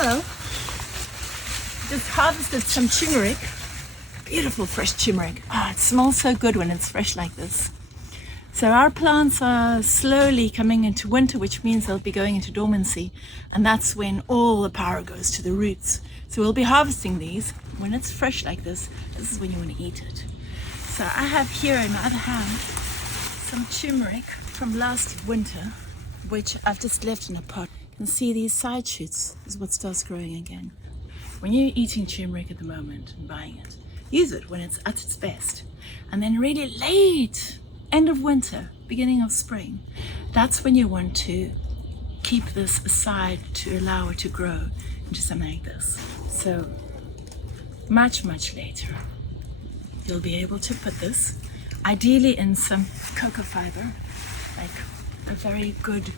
Hello. Just harvested some turmeric. Beautiful fresh turmeric. Ah, it smells so good when it's fresh like this. So our plants are slowly coming into winter, which means they'll be going into dormancy. And that's when all the power goes to the roots. So we'll be harvesting these. When it's fresh like this is when you want to eat it. So I have here in my other hand some turmeric from last winter, which I've just left in a pot. You can see these side shoots is what starts growing again. When you're eating turmeric at the moment and buying it, use it when it's at its best. And then really late, end of winter, beginning of spring, that's when you want to keep this aside to allow it to grow into something like this. So much later, you'll be able to put this, ideally in some cocoa fiber, like a very good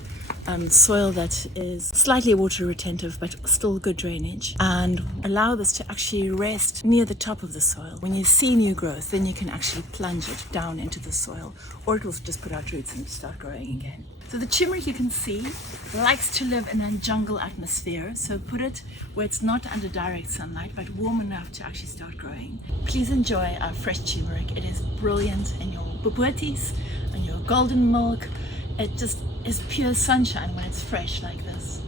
soil that is slightly water retentive but still good drainage, and allow this to actually rest near the top of the soil. When you see new growth, then you can actually plunge it down into the soil, or it will just put out roots and start growing again. So the turmeric, you can see, likes to live in a jungle atmosphere, so put it where it's not under direct sunlight but warm enough to actually start growing. Please enjoy our fresh turmeric. It is brilliant in your boboties and your golden milk. It just is pure sunshine when it's fresh like this.